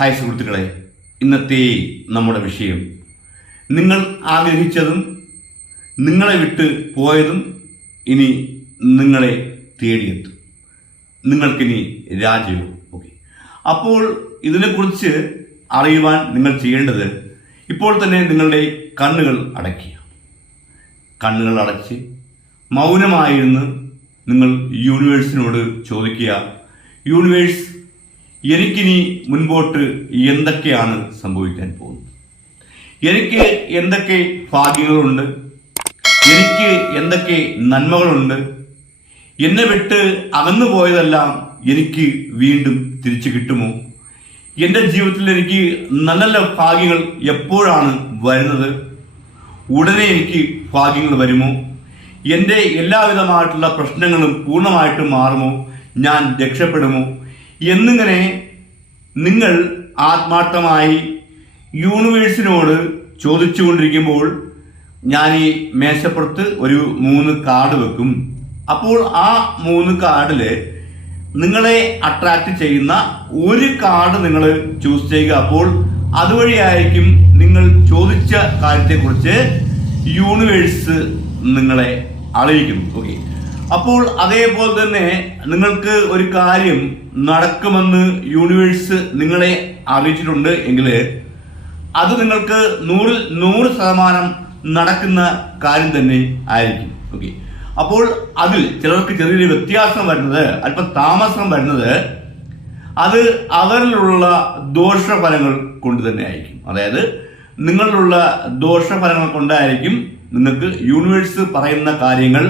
Hi സുഹൃത്തുക്കളെ ഇന്നത്തെ നമ്മുടെ വിഷയം. നിങ്ങൾ ആഗ്രഹിച്ചതും നിങ്ങളെ വിട്ട് പോയതും ഇനി നിങ്ങളെ തേടിയെത്തും. നിങ്ങൾക്കിനി രാജ്യവും ഓക്കെ അപ്പോൾ ഇതിനെക്കുറിച്ച് അറിയുവാൻ നിങ്ങൾ ചെയ്യേണ്ടത് ഇപ്പോൾ തന്നെ നിങ്ങളുടെ കണ്ണുകൾ അടയ്ക്കുക. കണ്ണുകൾ അടച്ച് മൗനമായിരുന്ന് നിങ്ങൾ യൂണിവേഴ്സിനോട് ചോദിക്കുക യൂണിവേഴ്സ് എനിക്കിനി മുൻപോട്ട് എന്തൊക്കെയാണ് സംഭവിക്കാൻ പോകുന്നത്? എനിക്ക് എന്തൊക്കെ ഭാഗ്യങ്ങളുണ്ട്? എനിക്ക് എന്തൊക്കെ നന്മകളുണ്ട്? എന്നെ വിട്ട് അകന്നു പോയതെല്ലാം എനിക്ക് വീണ്ടും തിരിച്ചു കിട്ടുമോ? എന്റെ ജീവിതത്തിൽ എനിക്ക് നല്ല നല്ല ഭാഗ്യങ്ങൾ എപ്പോഴാണ് വരുന്നത്? ഉടനെ എനിക്ക് ഭാഗ്യങ്ങൾ വരുമോ? എന്റെ എല്ലാവിധമായിട്ടുള്ള പ്രശ്നങ്ങളും പൂർണമായിട്ടും മാറുമോ? ഞാൻ രക്ഷപ്പെടുമോ? എന്നിങ്ങനെ നിങ്ങൾ ആത്മാർത്ഥമായി യൂണിവേഴ്സിനോട് ചോദിച്ചുകൊണ്ടിരിക്കുമ്പോൾ ഞാൻ ഈ മേശപ്പുറത്ത് ഒരു മൂന്ന് കാർഡ് വെക്കും. അപ്പോൾ ആ മൂന്ന് കാർഡിൽ നിങ്ങളെ അട്രാക്ട് ചെയ്യുന്ന ഒരു കാർഡ് നിങ്ങൾ ചൂസ് ചെയ്യുക. അപ്പോൾ അതുവഴിയായിരിക്കും നിങ്ങൾ ചോദിച്ച കാര്യത്തെക്കുറിച്ച് യൂണിവേഴ്സ് നിങ്ങളെ അറിയിക്കും. ഓക്കെ അപ്പോൾ അതേപോലെ തന്നെ നിങ്ങൾക്ക് ഒരു കാര്യം നടക്കുമെന്ന് യൂണിവേഴ്സ് നിങ്ങളെ അറിയിച്ചിട്ടുണ്ട് എങ്കിൽ അത് നിങ്ങൾക്ക് നൂറിൽ നൂറ് ശതമാനം നടക്കുന്ന കാര്യം തന്നെ ആയിരിക്കും. ഓക്കെ അപ്പോൾ അതിൽ ചിലർക്ക് ചെറിയൊരു വ്യത്യാസം വരുന്നത് അല്പം താമസം വരുന്നത് അത് അവരിലുള്ള ദോഷഫലങ്ങൾ കൊണ്ട് തന്നെ ആയിരിക്കും. അതായത് നിങ്ങളിലുള്ള ദോഷഫലങ്ങൾ കൊണ്ടായിരിക്കും നിങ്ങൾക്ക് യൂണിവേഴ്സ് പറയുന്ന കാര്യങ്ങൾ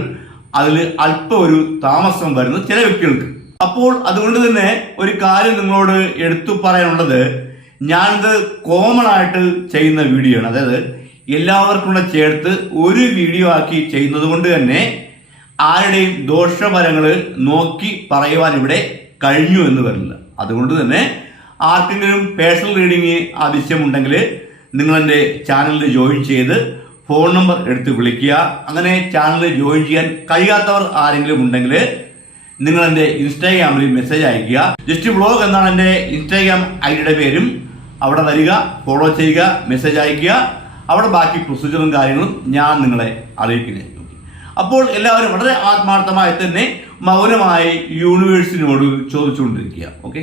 അതിൽ അല്പം ഒരു താമസം വരുന്ന ചില വ്യക്തികൾക്ക്. അപ്പോൾ അതുകൊണ്ട് തന്നെ ഒരു കാര്യം നിങ്ങളോട് എടുത്തു പറയാനുള്ളത് ഞാനിത് കോമൺ ആയിട്ട് ചെയ്യുന്ന വീഡിയോ ആണ്. അതായത് എല്ലാവർക്കും കൂടെ ചേർത്ത് ഒരു വീഡിയോ ആക്കി ചെയ്യുന്നത് കൊണ്ട് തന്നെ ആരുടെയും ദോഷഫലങ്ങൾ നോക്കി പറയുവാൻ ഇവിടെ കഴിഞ്ഞു എന്ന് വരില്ല. അതുകൊണ്ട് തന്നെ ആർക്കെങ്കിലും പേഴ്സണൽ റീഡിങ് ആവശ്യമുണ്ടെങ്കിൽ നിങ്ങളെന്റെ ചാനലിൽ ജോയിൻ ചെയ്ത് ഫോൺ നമ്പർ എടുത്ത് വിളിക്കുക. അങ്ങനെ ചാനൽ ജോയിൻ ചെയ്യാൻ കഴിയാത്തവർ ആരെങ്കിലും ഉണ്ടെങ്കിൽ നിങ്ങൾ എന്റെ ഇൻസ്റ്റാഗ്രാമിൽ മെസ്സേജ് അയക്കുക ജസ്റ്റ് ബ്ലോഗ് എന്നാണ് എന്റെ ഇൻസ്റ്റാഗ്രാം ഐഡിയുടെ പേരും. അവിടെ വരിക ഫോളോ ചെയ്യുക മെസ്സേജ് അയക്കുക അവിടെ ബാക്കി പ്രൊസീജിയറും കാര്യങ്ങളും ഞാൻ നിങ്ങളെ അറിയിക്കുന്നതായിരിക്കും അപ്പോൾ എല്ലാവരും വളരെ ആത്മാർത്ഥമായി തന്നെ മൗനമായി യൂണിവേഴ്സിനോട് ചോദിച്ചുകൊണ്ടിരിക്കുക. ഓക്കെ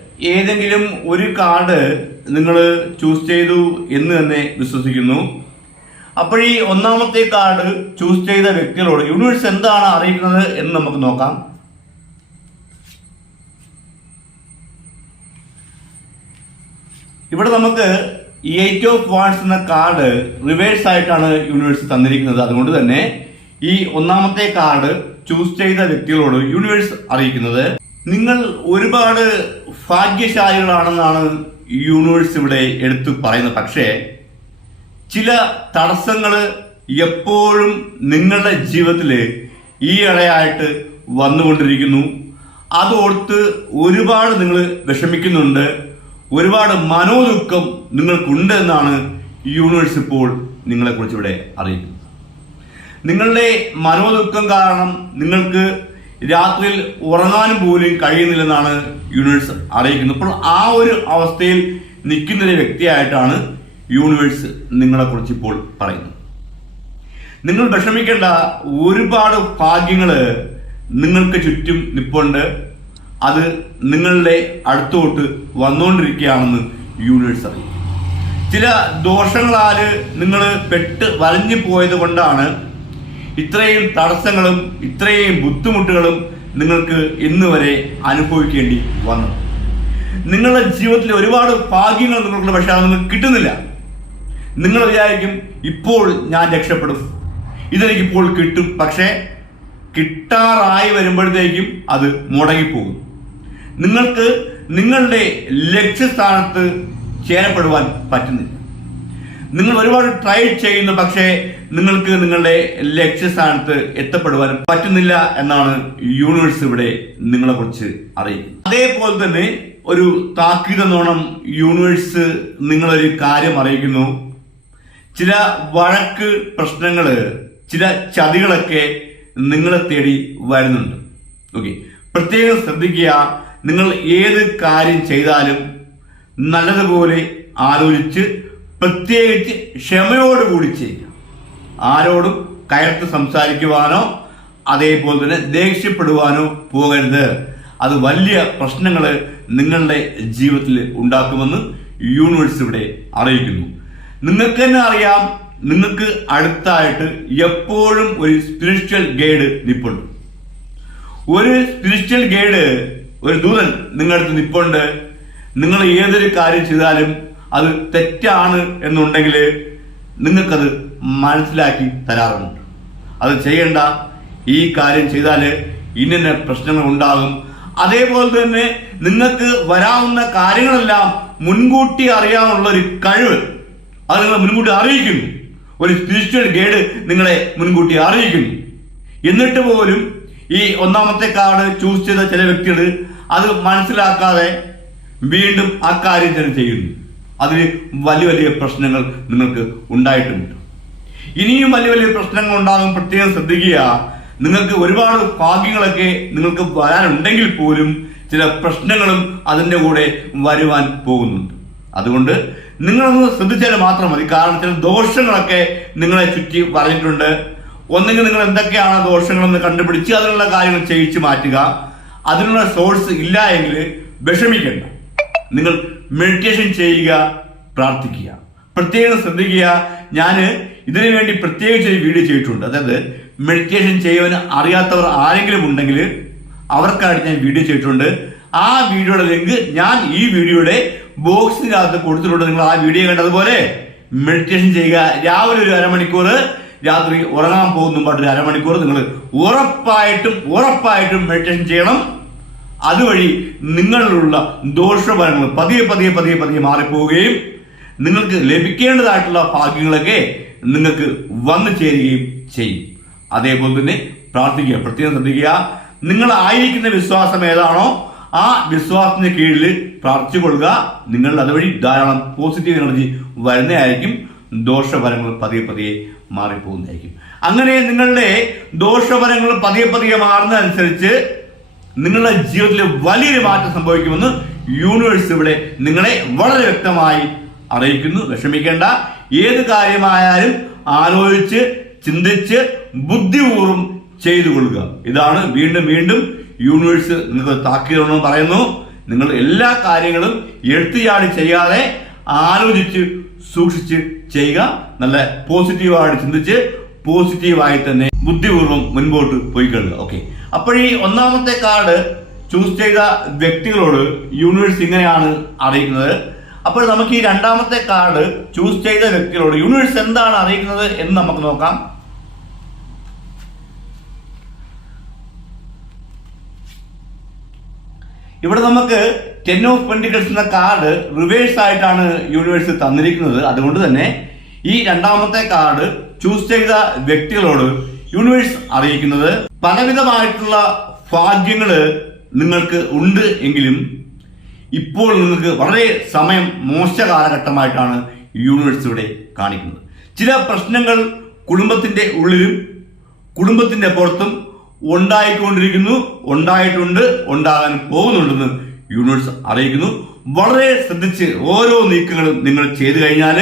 ഏതെങ്കിലും ഒരു കാർഡ് നിങ്ങൾ ചൂസ് ചെയ്തു എന്ന് തന്നെ വിശ്വസിക്കുന്നു. അപ്പോൾ ഈ ഒന്നാമത്തെ കാർഡ് ചൂസ് ചെയ്ത വ്യക്തികളോട് യൂണിവേഴ്സ് എന്താണ് അറിയിക്കുന്നത് എന്ന് നമുക്ക് നോക്കാം. ഇവിടെ നമുക്ക് എയ്റ്റ് ഓഫ് വാൺസ് എന്ന കാർഡ് റിവേഴ്സ് ആയിട്ടാണ് യൂണിവേഴ്സ് തന്നിരിക്കുന്നത്. അതുകൊണ്ട് തന്നെ ഈ ഒന്നാമത്തെ കാർഡ് ചൂസ് ചെയ്ത വ്യക്തികളോട് യൂണിവേഴ്സ് അറിയിക്കുന്നത്. നിങ്ങൾ ഒരുപാട് ഭാഗ്യശാലികളാണെന്നാണ് യൂണിവേഴ്സ് ഇവിടെ എടുത്തു പറയുന്നത്. പക്ഷേ ചില തടസ്സങ്ങൾ എപ്പോഴും നിങ്ങളുടെ ജീവിതത്തിൽ ഈ ഇടയായിട്ട് വന്നുകൊണ്ടിരിക്കുന്നു. അതോർത്ത് ഒരുപാട് നിങ്ങൾ വിഷമിക്കുന്നുണ്ട്. ഒരുപാട് മനോദുഃഖം നിങ്ങൾക്കുണ്ട് എന്നാണ് യൂണിവേഴ്സ് ഇപ്പോൾ നിങ്ങളെക്കുറിച്ച് ഇവിടെ അറിയിക്കുന്നത്. നിങ്ങളുടെ മനോദുഃഖം കാരണം നിങ്ങൾക്ക് രാത്രിയിൽ ഉറങ്ങാനും പോലും കഴിയുന്നില്ലെന്നാണ് യൂണിവേഴ്സ് അറിയിക്കുന്നത്. അപ്പോൾ ആ ഒരു അവസ്ഥയിൽ നിൽക്കുന്നൊരു വ്യക്തിയായിട്ടാണ് യൂണിവേഴ്സ് നിങ്ങളെ നിങ്ങളെക്കുറിച്ച് ഇപ്പോൾ പറയുന്നത്. നിങ്ങൾ വിഷമിക്കേണ്ട ഒരുപാട് ഭാഗ്യങ്ങൾ നിങ്ങൾക്ക് ചുറ്റും നിപ്പുണ്ട്. അത് നിങ്ങളുടെ അടുത്തോട്ട് വന്നുകൊണ്ടിരിക്കുകയാണെന്ന് യൂണിവേഴ്സ് അറിയിക്കും ചില ദോഷങ്ങളാൽ നിങ്ങൾ പെട്ട് വലഞ്ഞു പോയത് കൊണ്ടാണ് ഇത്രയും തടസ്സങ്ങളും ഇത്രയും ബുദ്ധിമുട്ടുകളും നിങ്ങൾക്ക് ഇന്ന് വരെ അനുഭവിക്കേണ്ടി വന്നു. നിങ്ങളുടെ ജീവിതത്തിൽ ഒരുപാട് ഭാഗ്യങ്ങൾ നിങ്ങൾക്കുണ്ട് പക്ഷെ അത് നിങ്ങൾക്ക് കിട്ടുന്നില്ല. നിങ്ങൾ വിചാരിക്കും ഇപ്പോൾ ഞാൻ രക്ഷപ്പെടും. ഇതെനിക്കിപ്പോൾ കിട്ടും പക്ഷേ കിട്ടാറായി വരുമ്പോഴത്തേക്കും അത് മുടങ്ങിപ്പോകും. നിങ്ങൾക്ക് നിങ്ങളുടെ ലക്ഷ്യസ്ഥാനത്ത് ചേരപ്പെടുവാൻ പറ്റുന്നില്ല. നിങ്ങൾ ഒരുപാട് ട്രൈ ചെയ്യുന്നു പക്ഷേ നിങ്ങൾക്ക് നിങ്ങളുടെ ലക്ഷ്യസ്ഥാനത്ത് എത്തപ്പെടുവാൻ പറ്റുന്നില്ല എന്നാണ് യൂണിവേഴ്സ് ഇവിടെ നിങ്ങളെ കുറിച്ച് അറിയിക്കുന്നത്. അതേപോലെ തന്നെ ഒരു താക്കീതെന്നോണം യൂണിവേഴ്സ് നിങ്ങളൊരു കാര്യം അറിയിക്കുന്നു. ചില വഴക്ക് പ്രശ്നങ്ങൾ ചില ചതികളൊക്കെ നിങ്ങളെ തേടി വരുന്നുണ്ട്. ഓക്കെ പ്രത്യേകം ശ്രദ്ധിക്കുക നിങ്ങൾ ഏത് കാര്യം ചെയ്താലും നല്ലതുപോലെ ആലോചിച്ച് പ്രത്യേകിച്ച് ക്ഷമയോടുകൂടി ചെയ്യുക. ആരോടും കയർത്ത് സംസാരിക്കുവാനോ അതേപോലെ തന്നെ ദേഷ്യപ്പെടുവാനോ പോകരുത്. അത് വലിയ പ്രശ്നങ്ങൾ നിങ്ങളുടെ ജീവിതത്തിൽ ഉണ്ടാക്കുമെന്ന് യൂണിവേഴ്സ് ഇവിടെ അറിയിക്കുന്നു. നിങ്ങൾക്ക് തന്നെ അറിയാം നിങ്ങൾക്ക് അടുത്തായിട്ട് എപ്പോഴും ഒരു സ്പിരിച്വൽ ഗൈഡ് നിപ്പുണ്ട്. ഒരു സ്പിരിച്വൽ ഗൈഡ് ഒരു ദൂതൻ നിങ്ങളുടെ അടുത്ത് നിപ്പുണ്ട്. നിങ്ങൾ ഏതൊരു കാര്യം ചെയ്താലും അത് തെറ്റാണ് എന്നുണ്ടെങ്കിൽ നിങ്ങൾക്കത് മനസ്സിലാക്കി തരാറുണ്ട്. അത് ചെയ്യേണ്ട. ഈ കാര്യം ചെയ്താൽ ഇന്ന പ്രശ്നങ്ങൾ ഉണ്ടാകും. അതേപോലെ തന്നെ നിങ്ങൾക്ക് വരാവുന്ന കാര്യങ്ങളെല്ലാം മുൻകൂട്ടി അറിയാനുള്ള ഒരു കഴിവ്. അത് നിങ്ങളെ മുൻകൂട്ടി അറിയിക്കുന്നു. ഒരു സ്പിരിച്വൽ ഗൈഡ് നിങ്ങളെ മുൻകൂട്ടി അറിയിക്കുന്നു. എന്നിട്ട് പോലും ഈ ഒന്നാമത്തെ കാർഡ് ചൂസ് ചെയ്ത ചില വ്യക്തികൾ അത് മനസ്സിലാക്കാതെ വീണ്ടും ആ കാര്യം തന്നെ ചെയ്യുന്നു. അതിന് വലിയ വലിയ പ്രശ്നങ്ങൾ നിങ്ങൾക്ക് ഉണ്ടായിട്ടുണ്ട്. ഇനിയും വലിയ വലിയ പ്രശ്നങ്ങൾ ഉണ്ടാകും. പ്രത്യേകം ശ്രദ്ധിക്കുക. നിങ്ങൾക്ക് ഒരുപാട് ഭാഗ്യങ്ങളൊക്കെ നിങ്ങൾക്ക് വരാനുണ്ടെങ്കിൽ പോലും ചില പ്രശ്നങ്ങളും അതിന്റെ കൂടെ വരുവാൻ പോകുന്നുണ്ട്. അതുകൊണ്ട് നിങ്ങളൊന്ന് ശ്രദ്ധിച്ചാൽ മാത്രം മതി. കാരണം ചില ദോഷങ്ങളൊക്കെ നിങ്ങളെ ചുറ്റി പറഞ്ഞിട്ടുണ്ട് ഒന്നെങ്കിൽ നിങ്ങൾ എന്തൊക്കെയാണ് ദോഷങ്ങളെന്ന് കണ്ടുപിടിച്ച് അതിനുള്ള കാര്യങ്ങൾ ചെയ്യിച്ച് മാറ്റുക. അതിനുള്ള സോഴ്സ് ഇല്ല എങ്കിൽ വിഷമിക്കണ്ട. നിങ്ങൾ മെഡിറ്റേഷൻ ചെയ്യുക പ്രാർത്ഥിക്കുക. പ്രത്യേകം ശ്രദ്ധിക്കുക. ഞാൻ ഇതിനു വേണ്ടി പ്രത്യേകിച്ച് ഒരു വീഡിയോ ചെയ്തിട്ടുണ്ട്. അതായത് മെഡിറ്റേഷൻ ചെയ്യുവാൻ അറിയാത്തവർ ആരെങ്കിലും ഉണ്ടെങ്കിൽ അവർക്കായിട്ട് ഞാൻ വീഡിയോ ചെയ്തിട്ടുണ്ട്. ആ വീഡിയോയുടെ ലിങ്ക് ഞാൻ ഈ വീഡിയോയുടെ ബോക്സിനകത്ത് കൊടുത്തിട്ടുണ്ട്. നിങ്ങൾ ആ വീഡിയോ കണ്ടതുപോലെ മെഡിറ്റേഷൻ ചെയ്യുക. രാവിലെ ഒരു അരമണിക്കൂർ രാത്രി ഉറങ്ങാൻ പോകുന്ന പാട്ടൊരു അരമണിക്കൂർ നിങ്ങൾ ഉറപ്പായിട്ടും ഉറപ്പായിട്ടും മെഡിറ്റേഷൻ ചെയ്യണം. അതുവഴി നിങ്ങളിലുള്ള ദോഷഫലങ്ങൾ പതിയെ പതിയെ പതിയെ പതിയെ മാറിപ്പോവുകയും നിങ്ങൾക്ക് ലഭിക്കേണ്ടതായിട്ടുള്ള ഭാഗ്യങ്ങളൊക്കെ നിങ്ങൾക്ക് വന്നു ചേരുകയും ചെയ്യും. അതേപോലെ തന്നെ പ്രാർത്ഥിക്കുക. പ്രത്യേകം ശ്രദ്ധിക്കുക. നിങ്ങളായിരിക്കുന്ന വിശ്വാസം ഏതാണോ ആ വിശ്വാസത്തിന് കീഴിൽ പ്രാർത്ഥിച്ചു കൊള്ളുക നിങ്ങൾ അതുവഴി ധാരാളം പോസിറ്റീവ് എനർജി വരുന്നതായിരിക്കും. ദോഷഫലങ്ങൾ പതിയെ പതിയെ മാറിപ്പോകുന്നതായിരിക്കും. അങ്ങനെ നിങ്ങളുടെ ദോഷഫലങ്ങൾ പതിയെ പതിയെ മാറുന്നതനുസരിച്ച് നിങ്ങളുടെ ജീവിതത്തിൽ വലിയൊരു മാറ്റം സംഭവിക്കുമെന്ന് യൂണിവേഴ്സ് ഇവിടെ നിങ്ങളെ വളരെ വ്യക്തമായി അറിയിക്കുന്നു. വിഷമിക്കേണ്ട. ഏത് കാര്യമായാലും ആലോചിച്ച് ചിന്തിച്ച് ബുദ്ധിപൂർവം ചെയ്തു കൊടുക്കുക ഇതാണ് വീണ്ടും വീണ്ടും യൂണിവേഴ്സ് നിങ്ങൾക്ക് താക്കീതെന്ന് പറയുന്നു. നിങ്ങൾ എല്ലാ കാര്യങ്ങളും എഴുത്തിയാടി ചെയ്യാതെ ആലോചിച്ച് സൂക്ഷിച്ച് ചെയ്യുക. നല്ല പോസിറ്റീവായിട്ട് ചിന്തിച്ച് പോസിറ്റീവായി തന്നെ ബുദ്ധിപൂർവം മുൻപോട്ട് പോയി കഴിഞ്ഞു ഓക്കെ അപ്പോഴീ ഒന്നാമത്തെ കാർഡ് ചൂസ് ചെയ്ത വ്യക്തികളോട് യൂണിവേഴ്സ് ഇങ്ങനെയാണ് അറിയിക്കുന്നത്. അപ്പോൾ നമുക്ക് ഈ രണ്ടാമത്തെ കാർഡ് ചൂസ് ചെയ്ത വ്യക്തികളോട് യൂണിവേഴ്സ് എന്താണ് അറിയിക്കുന്നത് എന്ന് നമുക്ക് നോക്കാം. ഇവിടെ നമുക്ക് ടെൻ ഓഫ് പെൻഡിക്കൽസ് എന്ന കാർഡ് റിവേഴ്സ് ആയിട്ടാണ് യൂണിവേഴ്സ് തന്നിരിക്കുന്നത്. അതുകൊണ്ട് തന്നെ ഈ രണ്ടാമത്തെ കാർഡ് ചൂസ് ചെയ്ത വ്യക്തികളോട് യൂണിവേഴ്സ് അറിയിക്കുന്നത് പലവിധമായിട്ടുള്ള ഭാഗ്യങ്ങൾ നിങ്ങൾക്ക് ഉണ്ട് എങ്കിലും ഇപ്പോൾ നിങ്ങൾക്ക് വളരെ സമയം മോശ കാലഘട്ടമായിട്ടാണ് യൂണിവേഴ്സ് ഇവിടെ കാണിക്കുന്നത്. ചില പ്രശ്നങ്ങൾ കുടുംബത്തിന്റെ ഉള്ളിലും കുടുംബത്തിന്റെ പുറത്തും ഉണ്ടായിക്കൊണ്ടിരിക്കുന്നു ഉണ്ടായിട്ടുണ്ട് ഉണ്ടാകാൻ പോകുന്നുണ്ടെന്ന് യൂണിവേഴ്സ് അറിയിക്കുന്നു. വളരെ ശ്രദ്ധിച്ച് ഓരോ നീക്കങ്ങളും നിങ്ങൾ ചെയ്തു കഴിഞ്ഞാൽ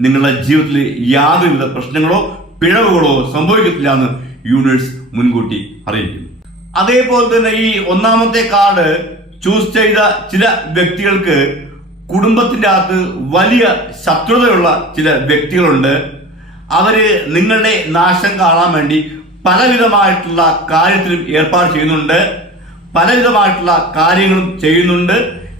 നിങ്ങളുടെ ജീവിതത്തിൽ യാതൊരുവിധ പ്രശ്നങ്ങളോ പിഴവുകളോ സംഭവിക്കത്തില്ല എന്ന് യൂണിവേഴ്സ് മുൻകൂട്ടി അറിയിക്കും അതേപോലെ തന്നെ ഈ ഒന്നാമത്തെ കാർഡ് ചൂസ് ചെയ്ത ചില വ്യക്തികൾക്ക് കുടുംബത്തിന്റെ അകത്ത് വലിയ ശത്രുതയുള്ള ചില വ്യക്തികളുണ്ട്. അവർ നിങ്ങളുടെ നാശം കാണാൻ വേണ്ടി പലവിധമായിട്ടുള്ള കാര്യത്തിലും ഏർപ്പാട് ചെയ്യുന്നുണ്ട്. പലവിധമായിട്ടുള്ള കാര്യങ്ങളും ചെയ്യുന്നുണ്ട്.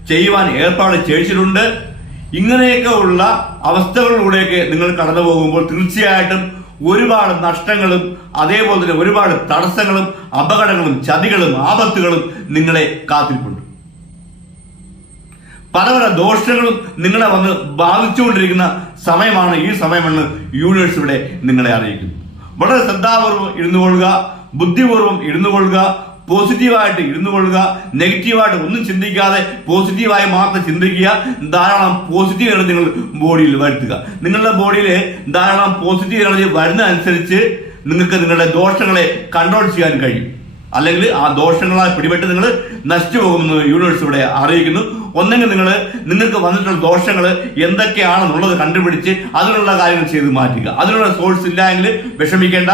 ചെയ്യുവാൻ ഏർപ്പാട് ചെയ്തിട്ടുണ്ട്. ഇങ്ങനെയൊക്കെ ഉള്ള അവസ്ഥകളിലൂടെയൊക്കെ നിങ്ങൾ കടന്നു പോകുമ്പോൾ തീർച്ചയായിട്ടും ഒരുപാട് നഷ്ടങ്ങളും അതേപോലെ തന്നെ ഒരുപാട് തടസ്സങ്ങളും അപകടങ്ങളും ചതികളും ആപത്തുകളും നിങ്ങളെ കാത്തിരിപ്പുണ്ട്. പല പല ദോഷങ്ങളും നിങ്ങളെ വന്ന് ബാധിച്ചുകൊണ്ടിരിക്കുന്ന സമയമാണ് ഈ സമയമെന്ന് യൂണിവേഴ്സ് ഇവിടെ നിങ്ങളെ അറിയിക്കുന്നു. വളരെ ശ്രദ്ധാപൂർവം ഇരുന്നു കൊള്ളുക ബുദ്ധിപൂർവം ഇരുന്നു കൊള്ളുക പോസിറ്റീവായിട്ട് ഇരുന്നു കൊള്ളുക നെഗറ്റീവായിട്ട് ഒന്നും ചിന്തിക്കാതെ പോസിറ്റീവായി മാത്രം ചിന്തിക്കുക ധാരാളം പോസിറ്റീവ് എനർജി നിങ്ങൾ ബോഡിയിൽ വരുത്തുക. നിങ്ങളുടെ ബോഡിയിൽ ധാരാളം പോസിറ്റീവ് എനർജി വരുന്ന അനുസരിച്ച് നിങ്ങൾക്ക് നിങ്ങളുടെ ദോഷങ്ങളെ കൺട്രോൾ ചെയ്യാൻ കഴിയും. അല്ലെങ്കിൽ ആ ദോഷങ്ങളാൽ പിടിപെട്ട് നിങ്ങൾ നശിച്ചു പോകുമെന്ന് യൂണിവേഴ്സ് ഇവിടെ അറിയിക്കുന്നു. ഒന്നെങ്കിൽ നിങ്ങൾ നിങ്ങൾക്ക് വന്നിട്ടുള്ള ദോഷങ്ങൾ എന്തൊക്കെയാണെന്നുള്ളത് കണ്ടുപിടിച്ച് അതിനുള്ള കാര്യങ്ങൾ ചെയ്ത് മാറ്റുക. അതിനുള്ള സോഴ്സ് ഇല്ല എങ്കിൽ വിഷമിക്കേണ്ട.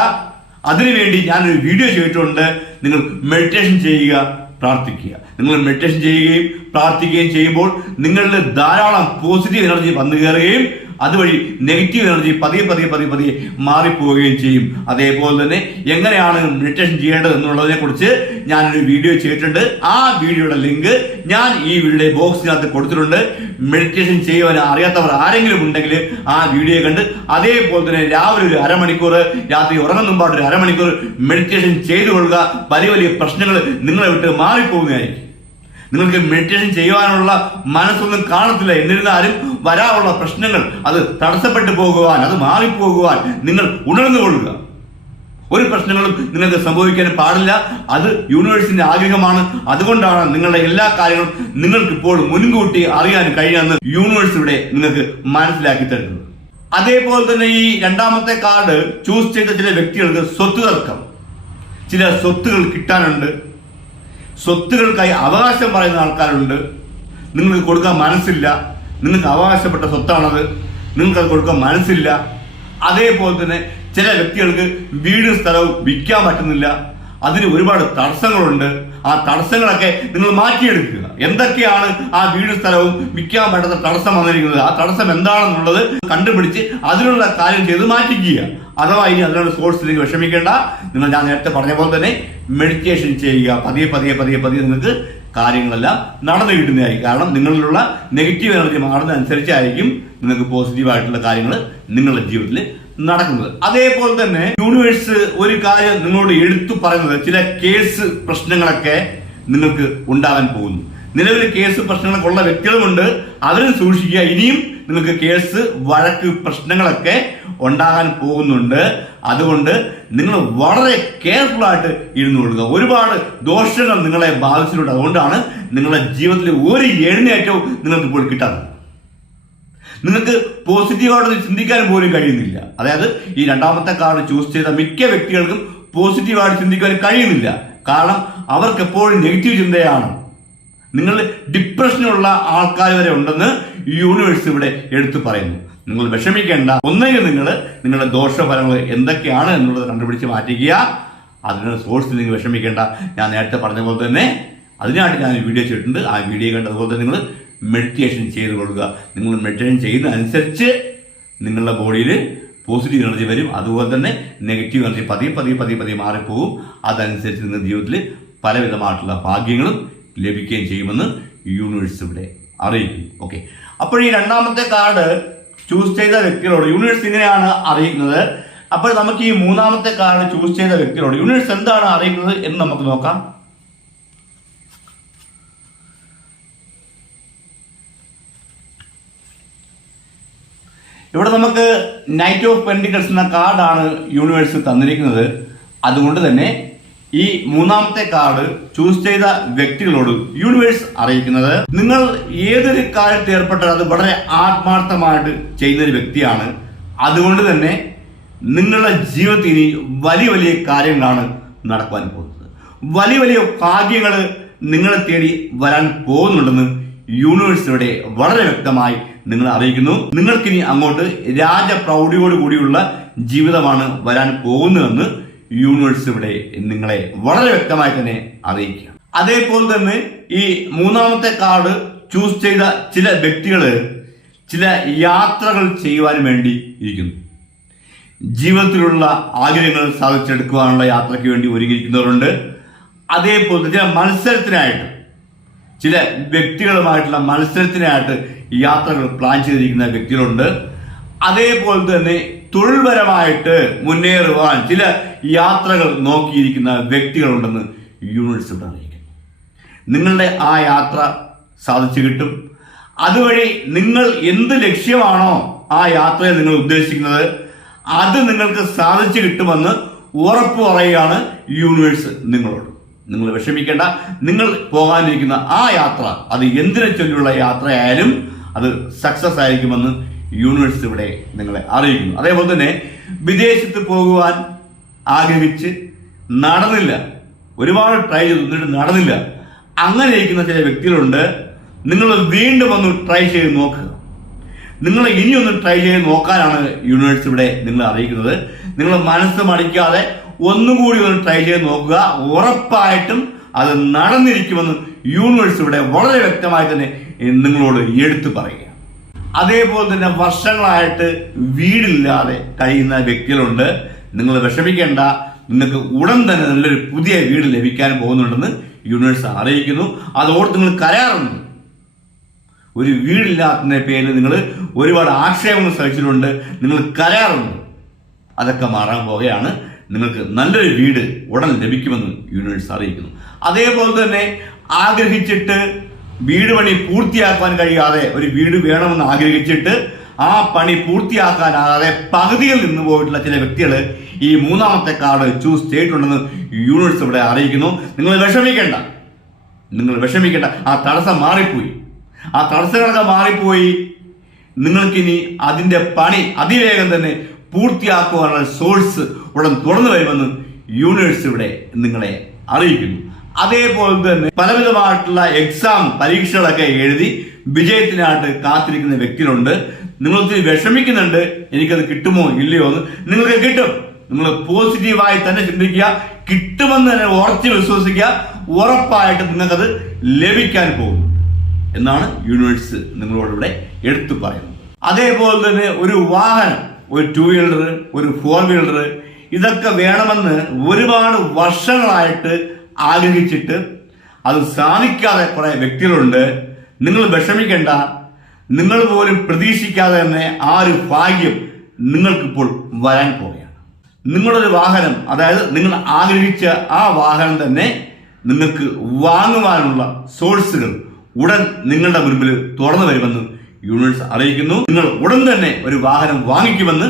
അതിനുവേണ്ടി ഞാനൊരു വീഡിയോ ചെയ്തിട്ടുണ്ട്. നിങ്ങൾ മെഡിറ്റേഷൻ ചെയ്യുക പ്രാർത്ഥിക്കുക. നിങ്ങൾ മെഡിറ്റേഷൻ ചെയ്യുകയും പ്രാർത്ഥിക്കുകയും ചെയ്യുമ്പോൾ നിങ്ങളുടെ ധാരാളം പോസിറ്റീവ് എനർജി വന്നു കയറുകയും അതുവഴി നെഗറ്റീവ് എനർജി പതിയെ പതിയെ പതിയെ പതിയെ മാറിപ്പോവുകയും ചെയ്യും. അതേപോലെ തന്നെ എങ്ങനെയാണ് മെഡിറ്റേഷൻ ചെയ്യേണ്ടത് എന്നുള്ളതിനെ കുറിച്ച് ഞാനൊരു വീഡിയോ ചെയ്തിട്ടുണ്ട്. ആ വീഡിയോയുടെ ലിങ്ക് ഞാൻ ഈ വീഡിയോ ബോക്സിനകത്ത് കൊടുത്തിട്ടുണ്ട്. മെഡിറ്റേഷൻ ചെയ്യുവാൻ അറിയാത്തവർ ആരെങ്കിലും ഉണ്ടെങ്കിൽ ആ വീഡിയോ കണ്ട് അതേപോലെ തന്നെ രാവിലെ ഒരു അരമണിക്കൂർ രാത്രി ഉറങ്ങുന്ന ഒരു അരമണിക്കൂർ മെഡിറ്റേഷൻ ചെയ്തു കൊള്ളുക വലിയ വലിയ പ്രശ്നങ്ങൾ നിങ്ങളെ വിട്ട് മാറിപ്പോകുന്നതായിരിക്കും നിങ്ങൾക്ക് മെഡിറ്റേഷൻ ചെയ്യുവാനുള്ള മനസ്സൊന്നും കാണത്തില്ല. എന്നിരുന്നാലും വരാനുള്ള പ്രശ്നങ്ങൾ അത് തടസ്സപ്പെട്ടു പോകുവാൻ അത് മാറിപ്പോകുവാൻ നിങ്ങൾ ഉണർന്നു കൊള്ളുക. ഒരു പ്രശ്നങ്ങളും നിങ്ങൾക്ക് സംഭവിക്കാൻ പാടില്ല. അത് യൂണിവേഴ്സിന്റെ ആഗ്രഹമാണ്. അതുകൊണ്ടാണ് നിങ്ങളുടെ എല്ലാ കാര്യങ്ങളും നിങ്ങൾക്ക് ഇപ്പോൾ മുൻകൂട്ടി അറിയാൻ കഴിയാമെന്ന് യൂണിവേഴ്സ് ഇവിടെ നിങ്ങൾക്ക് മനസ്സിലാക്കി തരുന്നത്. അതേപോലെ തന്നെ ഈ രണ്ടാമത്തെ കാർഡ് ചൂസ് ചെയ്ത ചില വ്യക്തികൾക്ക് സ്വത്ത് തർക്കം ചില സ്വത്തുകൾ കിട്ടാനുണ്ട്. സ്വത്തുകൾക്കായി അവകാശം പറയുന്ന ആൾക്കാരുണ്ട്. നിങ്ങൾക്ക് കൊടുക്കാൻ മനസ്സില്ല. നിങ്ങൾക്ക് അവകാശപ്പെട്ട സ്വത്താണത്. നിങ്ങൾക്ക് അത് കൊടുക്കാൻ മനസ്സില്ല. അതേപോലെ തന്നെ ചില വ്യക്തികൾക്ക് വീടും സ്ഥലവും വിൽക്കാൻ പറ്റുന്നില്ല. അതിന് ഒരുപാട് തടസ്സങ്ങളുണ്ട്. ആ തടസ്സങ്ങളൊക്കെ നിങ്ങൾ മാറ്റിയെടുക്കുക. എന്തൊക്കെയാണ് ആ വീട് സ്ഥലവും വിൽക്കാൻ പറ്റുന്ന തടസ്സം വന്നിരിക്കുന്നത്? ആ തടസ്സം എന്താണെന്നുള്ളത് കണ്ടുപിടിച്ച് അതിനുള്ള കാര്യം ചെയ്ത് മാറ്റിക്കുക. അഥവാ ഇനി അതിനുള്ള സോഴ്സിലേക്ക് വിഷമിക്കേണ്ട. നിങ്ങൾ ഞാൻ നേരത്തെ പറഞ്ഞ പോലെ തന്നെ മെഡിറ്റേഷൻ ചെയ്യുക. പതിയെ പതിയെ പതിയെ പതിയെ നിങ്ങൾക്ക് കാര്യങ്ങളെല്ലാം നടന്നു കിട്ടുന്നതായിരിക്കും. കാരണം നിങ്ങളിലുള്ള നെഗറ്റീവ് എനർജി മാറുന്നതനുസരിച്ചായിരിക്കും നിങ്ങൾക്ക് പോസിറ്റീവായിട്ടുള്ള കാര്യങ്ങൾ നിങ്ങളുടെ ജീവിതത്തിൽ നടക്കുന്നത്. അതേപോലെ തന്നെ യൂണിവേഴ്സ് ഒരു കാര്യം നിങ്ങളോട് എടുത്തു പറയുന്നത് ചില കേസ് പ്രശ്നങ്ങളൊക്കെ നിങ്ങൾക്ക് ഉണ്ടാകാൻ പോകുന്നു. നിലവിൽ കേസ് പ്രശ്നങ്ങളൊക്കെ ഉള്ള വ്യക്തികളുമുണ്ട്. അവരും സൂക്ഷിക്കുക. ഇനിയും നിങ്ങൾക്ക് കേസ് വഴക്ക് പ്രശ്നങ്ങളൊക്കെ ഉണ്ടാകാൻ പോകുന്നുണ്ട്. അതുകൊണ്ട് നിങ്ങൾ വളരെ കെയർഫുൾ ആയിട്ട് ഇരുന്നു കൊടുക്കുക ഒരുപാട് ദോഷങ്ങൾ നിങ്ങളെ ബാധിച്ചിട്ടുണ്ട്. അതുകൊണ്ടാണ് നിങ്ങളുടെ ജീവിതത്തിലെ ഒരു എഴുന്നേറ്റവും നിങ്ങൾക്ക് ഇപ്പോൾ കിട്ടാത്തത്. നിങ്ങൾക്ക് പോസിറ്റീവായിട്ട് ചിന്തിക്കാൻ പോലും കഴിയുന്നില്ല. അതായത് ഈ രണ്ടാമത്തെ കാർഡ് ചൂസ് ചെയ്ത മിക്ക വ്യക്തികൾക്കും പോസിറ്റീവായിട്ട് ചിന്തിക്കാൻ കഴിയുന്നില്ല. കാരണം അവർക്ക് എപ്പോഴും നെഗറ്റീവ് ചിന്തയാണ്. നിങ്ങൾ ഡിപ്രഷനുള്ള ആൾക്കാർ വരെ ഉണ്ടെന്ന് യൂണിവേഴ്സ് ഇവിടെ എടുത്തു പറയുന്നു. നിങ്ങൾ വിഷമിക്കേണ്ട. ഒന്നെങ്കിൽ നിങ്ങൾ നിങ്ങളുടെ ദോഷഫലങ്ങൾ എന്തൊക്കെയാണ് എന്നുള്ളത് കണ്ടുപിടിച്ച് മാറ്റിക്കുക. അതിനുള്ള സോഴ്സ് നിങ്ങൾ വിഷമിക്കേണ്ട. ഞാൻ നേരത്തെ പറഞ്ഞ പോലെ തന്നെ അതിനായിട്ട് ഞാൻ വീഡിയോ ചെയ്തിട്ടുണ്ട്. ആ വീഡിയോ കണ്ടതുപോലെ തന്നെ നിങ്ങൾ മെഡിറ്റേഷൻ ചെയ്ത് കൊള്ളുക. നിങ്ങൾ മെഡിറ്റേഷൻ ചെയ്യുന്ന അനുസരിച്ച് നിങ്ങളുടെ ബോഡിയിൽ പോസിറ്റീവ് എനർജി വരും. അതുപോലെ തന്നെ നെഗറ്റീവ് എനർജി പതിയെ പതിയെ പതിയെ പതിയെ മാറിപ്പോകും. അതനുസരിച്ച് നിങ്ങളുടെ ജീവിതത്തിൽ പലവിധമായിട്ടുള്ള ഭാഗ്യങ്ങളും ലഭിക്കുകയും ചെയ്യുമെന്ന് യൂണിവേഴ്സ് ഇവിടെ അറിയിക്കും ഓക്കെ അപ്പോൾ ഈ രണ്ടാമത്തെ കാർഡ് ചൂസ് ചെയ്ത വ്യക്തികളോട് യൂണിവേഴ്സ് ഇങ്ങനെയാണ് അറിയിക്കുന്നത്. അപ്പോൾ നമുക്ക് ഈ മൂന്നാമത്തെ കാർഡ് ചൂസ് ചെയ്ത വ്യക്തികളോട് യൂണിവേഴ്സ് എന്താണ് അറിയിക്കുന്നത് എന്ന് നമുക്ക് നോക്കാം. ഇവിടെ നമുക്ക് നൈറ്റ് ഓഫ് പെൻഡിക്കൽസ് എന്ന കാർഡാണ് യൂണിവേഴ്സ് തന്നിരിക്കുന്നത്. അതുകൊണ്ട് തന്നെ ഈ മൂന്നാമത്തെ കാർഡ് ചൂസ് ചെയ്ത വ്യക്തികളോട് യൂണിവേഴ്സ് അറിയിക്കുന്നത്. നിങ്ങൾ ഏതൊരു കാര്യത്തിൽ ഏർപ്പെട്ടാൽ അത് വളരെ ആത്മാർത്ഥമായിട്ട് ചെയ്യുന്ന ഒരു വ്യക്തിയാണ്. അതുകൊണ്ട് തന്നെ നിങ്ങളുടെ ജീവിതത്തിൽ ഇനി വലിയ വലിയ കാര്യങ്ങളാണ് നടക്കുവാൻ പോകുന്നത്. വലിയ വലിയ ഭാഗ്യങ്ങൾ നിങ്ങളെ തേടി വരാൻ പോകുന്നുണ്ടെന്ന് യൂണിവേഴ്സ് വളരെ വ്യക്തമായി നിങ്ങളെ അറിയിക്കുന്നു. നിങ്ങൾക്കിനി അങ്ങോട്ട് രാജപ്രൗഢിയോട് കൂടിയുള്ള ജീവിതമാണ് വരാൻ പോകുന്നതെന്ന് യൂണിവേഴ്സ് ഇവിടെ നിങ്ങളെ വളരെ വ്യക്തമായി തന്നെ അറിയിക്കുക. അതേപോലെ തന്നെ ഈ മൂന്നാമത്തെ കാർഡ് ചൂസ് ചെയ്ത ചില വ്യക്തികൾ ചില യാത്രകൾ ചെയ്യുവാൻ വേണ്ടി ഇരിക്കുന്നു. ജീവിതത്തിലുള്ള ആഗ്രഹങ്ങൾ സാധിച്ചെടുക്കുവാനുള്ള യാത്രയ്ക്ക് വേണ്ടി ഒരുങ്ങിയിരിക്കുന്നവരുണ്ട്. അതേപോലെ ചില മത്സരത്തിനായിട്ട് ചില വ്യക്തികളുമായിട്ടുള്ള മത്സരത്തിനായിട്ട് യാത്രകൾ പ്ലാൻ ചെയ്തിരിക്കുന്ന വ്യക്തികളുണ്ട്. അതേപോലെ തന്നെ തൊഴിൽപരമായിട്ട് മുന്നേറുവാൻ ചില യാത്രകൾ നോക്കിയിരിക്കുന്ന വ്യക്തികളുണ്ടെന്ന് യൂണിവേഴ്സ് ഇവിടെ അറിയിക്കുന്നു. നിങ്ങളുടെ ആ യാത്ര സാധിച്ചു കിട്ടും. അതുവഴി നിങ്ങൾ എന്ത് ലക്ഷ്യമാണോ ആ യാത്രയെ നിങ്ങൾ ഉദ്ദേശിക്കുന്നത് അത് നിങ്ങൾക്ക് സാധിച്ചു കിട്ടുമെന്ന് ഉറപ്പ് പറയുകയാണ് യൂണിവേഴ്സ് നിങ്ങളോട്. നിങ്ങൾ വിഷമിക്കേണ്ട. നിങ്ങൾ പോകാനിരിക്കുന്ന ആ യാത്ര അത് എന്തിനെ ചൊല്ലിയുള്ള യാത്രയായാലും അത് സക്സസ് ആയിരിക്കുമെന്ന് യൂണിവേഴ്സ് ഇവിടെ നിങ്ങളെ അറിയിക്കുന്നു. അതേപോലെ തന്നെ വിദേശത്ത് പോകുവാൻ ആഗ്രഹിച്ച് നടന്നില്ല. ഒരുപാട് ട്രൈ ചെയ്തു എന്നിട്ട് നടന്നില്ല. അങ്ങനെ ഇരിക്കുന്ന ചില വ്യക്തികളുണ്ട്. നിങ്ങൾ വീണ്ടും ഒന്ന് ട്രൈ ചെയ്ത് നോക്കുക നിങ്ങൾ ഇനിയൊന്ന് ട്രൈ ചെയ്ത് നോക്കാനാണ് യൂണിവേഴ്സ് ഇവിടെ നിങ്ങളെ അറിയിക്കുന്നത്. നിങ്ങൾ മനസ്സ് മടിക്കാതെ ഒന്നുകൂടി ഒന്ന് ട്രൈ ചെയ്ത് നോക്കുക. ഉറപ്പായിട്ടും അത് നടന്നിരിക്കുമെന്ന് യൂണിവേഴ്സ് ഇവിടെ വളരെ വ്യക്തമായി തന്നെ നിങ്ങളോട് എടുത്തു പറയുക അതേപോലെ തന്നെ വർഷങ്ങളായിട്ട് വീടില്ലാതെ കഴിയുന്ന വ്യക്തികളുണ്ട്. നിങ്ങൾ വിഷമിക്കേണ്ട. നിങ്ങൾക്ക് ഉടൻ തന്നെ നല്ലൊരു പുതിയ വീട് ലഭിക്കാൻ പോകുന്നുണ്ടെന്ന് യൂണിവേഴ്സ് അറിയിക്കുന്നു. അതോട് നിങ്ങൾ കരാറുണ്ട് ഒരു വീടില്ലാത്തതിന്റെ പേരിൽ നിങ്ങൾ ഒരുപാട് ആക്ഷേപങ്ങൾ സഹിച്ചിട്ടുണ്ട്. നിങ്ങൾ കരാറുണ്ട് അതൊക്കെ മാറാൻ പോവുകയാണ്. നിങ്ങൾക്ക് നല്ലൊരു വീട് ഉടൻ ലഭിക്കുമെന്ന് യൂണിവേഴ്സ് അറിയിക്കുന്നു. അതേപോലെ തന്നെ ആഗ്രഹിച്ചിട്ട് വീട് പണി പൂർത്തിയാക്കാൻ കഴിയാതെ ഒരു വീട് വേണമെന്ന് ആഗ്രഹിച്ചിട്ട് ആ പണി പൂർത്തിയാക്കാനാകാതെ പകുതിയിൽ നിന്ന് പോയിട്ടുള്ള ചില വ്യക്തികൾ ഈ മൂന്നാമത്തെ കാർഡ് ചൂസ് ചെയ്തിട്ടുണ്ടെന്ന് യൂണിവേഴ്സ് ഇവിടെ അറിയിക്കുന്നു. നിങ്ങൾ വിഷമിക്കേണ്ട. നിങ്ങൾ വിഷമിക്കേണ്ട. ആ തടസ്സം മാറിപ്പോയി. ആ തടസ്സങ്ങളൊക്കെ മാറിപ്പോയി. നിങ്ങൾക്കിനി അതിന്റെ പണി അതിവേഗം തന്നെ പൂർത്തിയാക്കുവാനുള്ള സോഴ്സ് ഉടൻ തുറന്നു വരുമെന്ന് യൂണിവേഴ്സ് ഇവിടെ നിങ്ങളെ അറിയിക്കുന്നു. അതേപോലെ തന്നെ പലവിധമായിട്ടുള്ള എക്സാം പരീക്ഷകളൊക്കെ എഴുതി വിജയത്തിനായിട്ട് കാത്തിരിക്കുന്ന വ്യക്തികളുണ്ട്. നിങ്ങൾ ഒത്തിരി വിഷമിക്കുന്നുണ്ട്. എനിക്കത് കിട്ടുമോ ഇല്ലയോ എന്ന് നിങ്ങൾക്ക് കിട്ടും. നിങ്ങൾ പോസിറ്റീവായി തന്നെ ചിന്തിക്കുക. കിട്ടുമെന്ന് തന്നെ ഉറച്ചു വിശ്വസിക്കുക. ഉറപ്പായിട്ട് നിങ്ങൾക്കത് ലഭിക്കാൻ പോകും എന്നാണ് യൂണിവേഴ്സ് നിങ്ങളോടിവിടെ എടുത്തു പറയുന്നത്. അതേപോലെ തന്നെ ഒരു വാഹനം ഒരു ടു വീലർ ഒരു ഫോർ വീലർ ഇതൊക്കെ വേണമെന്ന് ഒരുപാട് വർഷങ്ങളായിട്ട് ആഗ്രഹിച്ചിട്ട് അത് സാധിക്കാതെ കുറെ വ്യക്തികളുണ്ട്. നിങ്ങൾ വിഷമിക്കേണ്ട. നിങ്ങൾ പോലും പ്രതീക്ഷിക്കാതെ തന്നെ ആ ഒരു ഭാഗ്യം നിങ്ങൾക്കിപ്പോൾ വരാൻ പോവുകയാണ്. നിങ്ങളൊരു വാഹനം അതായത് നിങ്ങൾ ആഗ്രഹിച്ച ആ വാഹനം തന്നെ നിങ്ങൾക്ക് വാങ്ങുവാനുള്ള സോഴ്സുകൾ ഉടൻ നിങ്ങളുടെ മുൻപിൽ തുറന്നു വരുമെന്ന് യൂണിവേഴ്സ് അറിയിക്കുന്നു. നിങ്ങൾ ഉടൻ തന്നെ ഒരു വാഹനം വാങ്ങിക്കുമെന്ന്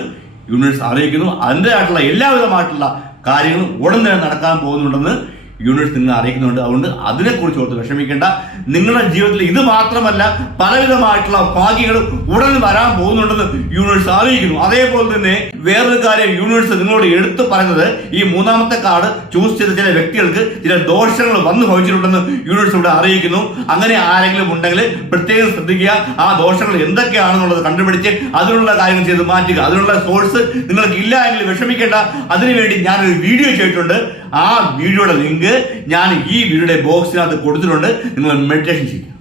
യൂണിവേഴ്സ് അറിയിക്കുന്നു. അതിന്റെതായിട്ടുള്ള എല്ലാവിധമായിട്ടുള്ള കാര്യങ്ങളും ഉടൻ തന്നെ നടക്കാൻ പോകുന്നുണ്ടെന്ന് യൂണിവേഴ്സ് നിങ്ങൾ അറിയിക്കുന്നുണ്ട്. അതുകൊണ്ട് അതിനെക്കുറിച്ച് ഓർത്ത് വിഷമിക്കേണ്ട. നിങ്ങളുടെ ജീവിതത്തിൽ ഇത് മാത്രമല്ല പലവിധമായിട്ടുള്ള ഭാഗ്യങ്ങൾ ഉടൻ വരാൻ പോകുന്നുണ്ടെന്ന് യൂണിവേഴ്സ് അറിയിക്കുന്നു. അതേപോലെ തന്നെ വേറൊരു കാര്യം യൂണിവേഴ്സ് നിങ്ങളോട് എടുത്തു പറയുന്നത് ഈ മൂന്നാമത്തെ കാർഡ് ചൂസ് ചെയ്ത ചില വ്യക്തികൾക്ക് ചില ദോഷങ്ങൾ വന്നു ഭവിച്ചിട്ടുണ്ടെന്ന് യൂണിവേഴ്സ് ഇവിടെ അറിയിക്കുന്നു. അങ്ങനെ ആരെങ്കിലും ഉണ്ടെങ്കിൽ പ്രത്യേകം ശ്രദ്ധിക്കുക. ആ ദോഷങ്ങൾ എന്തൊക്കെയാണെന്നുള്ളത് കണ്ടുപിടിച്ച് അതിനുള്ള കാര്യങ്ങൾ ചെയ്ത് മാറ്റുക. അതിനുള്ള സോഴ്സ് നിങ്ങൾക്ക് ഇല്ല എങ്കിൽ വിഷമിക്കേണ്ട. അതിനുവേണ്ടി ഞാനൊരു വീഡിയോ ചെയ്തിട്ടുണ്ട്. ആ വീഡിയോയുടെ ലിങ്ക് ഞാൻ ഈ വീഡിയോയുടെ ബോക്സിനകത്ത് കൊടുത്തിട്ടുണ്ട്. നിങ്ങൾ മെഡിറ്റേഷൻ ചെയ്യുക.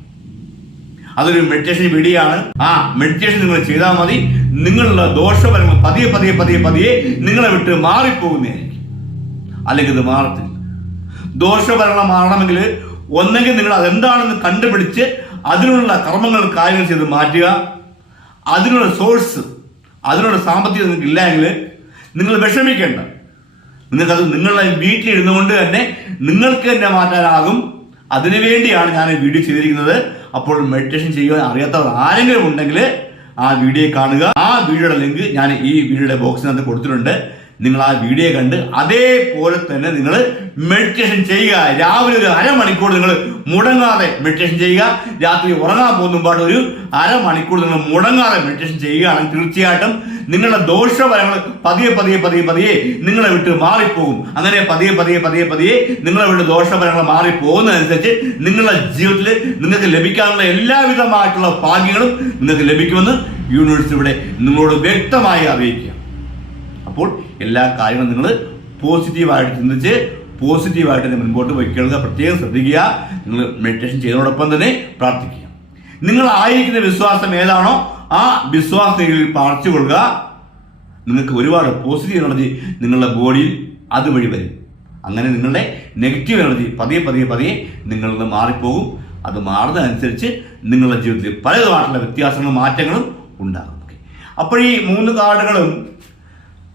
അതൊരു മെഡിറ്റേഷൻ വീഡിയോ ആണ് ആ മെഡിറ്റേഷൻ നിങ്ങൾ ചെയ്താൽ മതി. നിങ്ങളുടെ ദോഷഫലങ്ങൾ പതിയെ പതിയെ പതിയെ പതിയെ നിങ്ങളെ വിട്ട് മാറിപ്പോകുന്നതായിരിക്കും. അല്ലെങ്കിൽ ഇത് മാറത്തില്ല. ദോഷഫലങ്ങൾ മാറണമെങ്കിൽ ഒന്നെങ്കിൽ നിങ്ങൾ അതെന്താണെന്ന് കണ്ടുപിടിച്ച് അതിനുള്ള കർമ്മങ്ങൾ കാര്യങ്ങൾ ചെയ്ത് മാറ്റുക. അതിനുള്ള സോഴ്സ് അതിനുള്ള സാമ്പത്തികം നിങ്ങൾക്ക് ഇല്ലെങ്കിൽ നിങ്ങൾ വിഷമിക്കേണ്ട. നിങ്ങൾക്കത് നിങ്ങളുടെ കൊണ്ട് തന്നെ നിങ്ങൾക്ക് തന്നെ മാറ്റാനാകും. അതിനുവേണ്ടിയാണ് ഞാൻ ഈ വീഡിയോ ചെയ്തിരിക്കുന്നത്. അപ്പോൾ മെഡിറ്റേഷൻ ചെയ്യുവാൻ അറിയാത്തവർ ആരെങ്കിലും ഉണ്ടെങ്കിൽ ആ വീഡിയോ കാണുക. ആ വീഡിയോയുടെ ലിങ്ക് ഞാൻ ഈ വീഡിയോയുടെ ബോക്സിനകത്ത് കൊടുത്തിട്ടുണ്ട്. നിങ്ങൾ ആ വീഡിയോ കണ്ട് അതേപോലെ തന്നെ നിങ്ങൾ മെഡിറ്റേഷൻ ചെയ്യുക. രാവിലെ ഒരു അരമണിക്കൂർ നിങ്ങൾ മുടങ്ങാതെ മെഡിറ്റേഷൻ ചെയ്യുക. രാത്രി ഉറങ്ങാൻ പോകുമ്പോൾ ഒരു അരമണിക്കൂർ നിങ്ങൾ മുടങ്ങാതെ മെഡിറ്റേഷൻ ചെയ്യുകയാണെങ്കിൽ തീർച്ചയായിട്ടും നിങ്ങളുടെ ദോഷഫലങ്ങൾ പതിയെ പതിയെ പതിയെ പതിയെ നിങ്ങളെ വിട്ട് മാറിപ്പോകും. അങ്ങനെ പതിയെ പതിയെ പതിയെ പതിയെ നിങ്ങളെ വിട്ട് ദോഷഫലങ്ങൾ മാറിപ്പോകുന്നതനുസരിച്ച് നിങ്ങളുടെ ജീവിതത്തിൽ നിങ്ങൾക്ക് ലഭിക്കാനുള്ള എല്ലാവിധമായിട്ടുള്ള ഭാഗ്യങ്ങളും നിങ്ങൾക്ക് ലഭിക്കുമെന്ന് യൂണിവേഴ്സ് ഇവിടെ നിങ്ങളോട് വ്യക്തമായി അറിയിക്കുക അപ്പോൾ എല്ലാ കാര്യങ്ങളും നിങ്ങൾ പോസിറ്റീവായിട്ട് ചിന്തിച്ച് പോസിറ്റീവായിട്ട് മുൻപോട്ട് വയ്ക്കുക പ്രത്യേകം ശ്രദ്ധിക്കുക. നിങ്ങൾ മെഡിറ്റേഷൻ ചെയ്യുന്നതോടൊപ്പം തന്നെ പ്രാർത്ഥിക്കുക. നിങ്ങൾ ആയിരിക്കുന്ന വിശ്വാസം ഏതാണോ ആ വിശ്വാസത്തിൽ പാർച്ചു കൊള്ളുക. നിങ്ങൾക്ക് ഒരുപാട് പോസിറ്റീവ് എനർജി നിങ്ങളുടെ ബോഡിയിൽ അതുവഴി വരും. അങ്ങനെ നിങ്ങളുടെ നെഗറ്റീവ് എനർജി പതിയെ പതിയെ പതിയെ നിങ്ങളിൽ നിന്ന് മാറിപ്പോകും. അത് മാറുന്നതനുസരിച്ച് നിങ്ങളുടെ ജീവിതത്തിൽ പലതുമായിട്ടുള്ള വ്യത്യാസങ്ങളും മാറ്റങ്ങളും ഉണ്ടാകും. അപ്പോൾ ഈ മൂന്ന് കാർഡുകളും